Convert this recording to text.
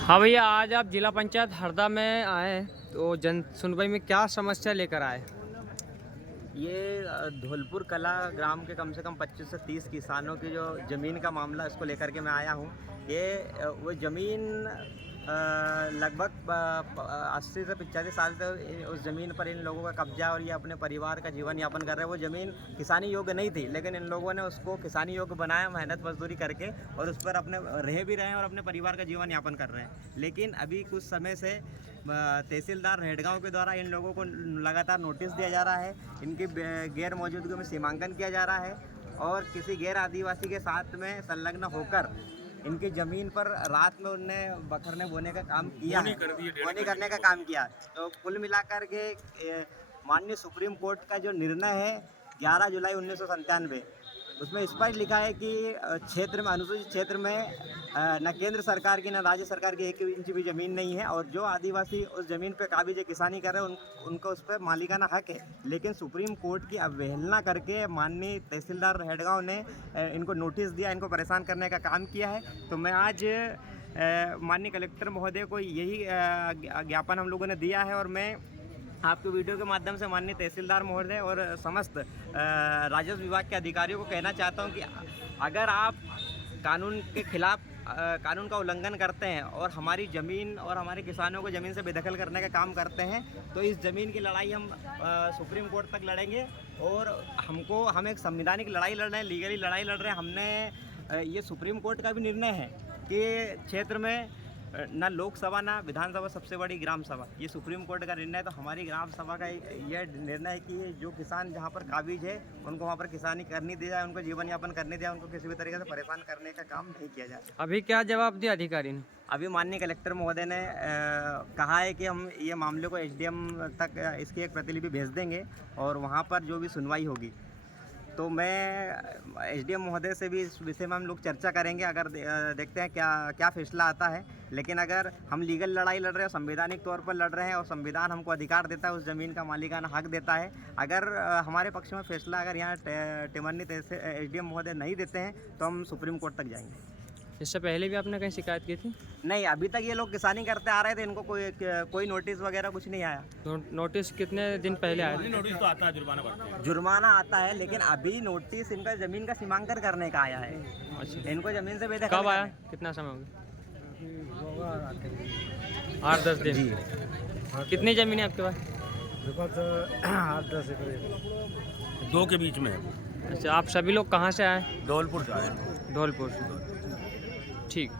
हाँ भैया, आज आप जिला पंचायत हरदा में आए हैं, तो जन सुनवाई में क्या समस्या लेकर आए? ये धौलपुर कला ग्राम के कम से कम 25 से 30 किसानों की जो ज़मीन का मामला इसको लेकर के मैं आया हूँ। ये वो ज़मीन लगभग 80 से 85 साल से उस ज़मीन पर इन लोगों का कब्जा और ये अपने परिवार का जीवन यापन कर रहे हैं। वो ज़मीन किसानी योग्य नहीं थी, लेकिन इन लोगों ने उसको किसानी योग्य बनाया मेहनत मजदूरी करके, और उस पर अपने रह भी रहे हैं और अपने परिवार का जीवन यापन कर रहे हैं। लेकिन अभी कुछ समय से तहसीलदार हेडगांव के द्वारा इन लोगों को लगातार नोटिस दिया जा रहा है, इनकी गैर मौजूदगी में सीमांकन किया जा रहा है और किसी गैर आदिवासी के साथ में संलग्न होकर इनकी ज़मीन पर रात में उनने बखरने बोने का काम किया है, बोनी करने का काम किया। तो कुल मिलाकर के माननीय सुप्रीम कोर्ट का जो निर्णय है 11 जुलाई 1997, उसमें स्पष्ट लिखा है कि क्षेत्र में, अनुसूचित क्षेत्र में न केंद्र सरकार की न राज्य सरकार की 1 इंच भी ज़मीन नहीं है, और जो आदिवासी उस ज़मीन पर काबिज किसानी कर रहे हैं उनको उस पर मालिकाना हक है। लेकिन सुप्रीम कोर्ट की अवहेलना करके माननीय तहसीलदार हेडगांव ने इनको नोटिस दिया, इनको परेशान करने का काम किया है। तो मैं आज माननीय कलेक्टर महोदय को यही ज्ञापन हम लोगों ने दिया है, और मैं आपके वीडियो के माध्यम से माननीय तहसीलदार महोदय और समस्त राजस्व विभाग के अधिकारियों को कहना चाहता हूं कि अगर आप कानून के खिलाफ कानून का उल्लंघन करते हैं और हमारी ज़मीन और हमारे किसानों को ज़मीन से बेदखल करने का काम करते हैं, तो इस ज़मीन की लड़ाई हम सुप्रीम कोर्ट तक लड़ेंगे। और हम एक संवैधानिक लड़ाई लड़ रहे हैं, लीगली लड़ाई लड़ रहे हैं। हमने ये सुप्रीम कोर्ट का भी निर्णय है कि क्षेत्र में ना लोकसभा ना विधानसभा, सबसे बड़ी ग्राम सभा, ये सुप्रीम कोर्ट का निर्णय है। तो हमारी ग्राम सभा का यह निर्णय है कि जो किसान जहाँ पर काबिज है उनको वहाँ पर किसानी करनी दी जाए, उनको जीवन यापन करने दिया, उनको किसी भी तरीके से परेशान करने का काम नहीं किया जाए। अभी क्या जवाब दिया अधिकारी ने? अभी माननीय कलेक्टर महोदय ने कहा है कि हम ये मामले को एसडीएम तक इसकी एक प्रतिलिपि भेज देंगे और वहाँ पर जो भी सुनवाई होगी, तो मैं एसडीएम महोदय से भी इस विषय में हम लोग चर्चा करेंगे। अगर देखते हैं क्या फैसला आता है। लेकिन अगर हम लीगल लड़ाई लड़ रहे हैं, संवैधानिक तौर पर लड़ रहे हैं और संविधान हमको अधिकार देता है, उस ज़मीन का मालिकाना हक देता है, अगर हमारे पक्ष में फैसला अगर यहाँ टिमरनी एसडीएम महोदय नहीं देते हैं, तो हम सुप्रीम कोर्ट तक जाएंगे। इससे पहले भी आपने कहीं शिकायत की थी? नहीं, अभी तक ये लोग किसानी करते आ रहे थे, इनको कोई नोटिस वगैरह कुछ नहीं आया। नोटिस कितने दिन पहले आया? नोटिस तो आता है, जुर्माना भरते हैं। जुर्माना आता है, लेकिन अभी नोटिस इनका ज़मीन का सीमांकन करने का आया है। अच्छा, इनको ज़मीन से बेदखल कब आया? कितना समय हो गया? 8-10 दिन जी। कितनी ज़मीन है आपके पास? 8-10 एकड़ 2 के बीच में है। अच्छा, आप सभी लोग कहाँ से आए? धौलपुर से आए हैं। धौलपुर से। ठीक।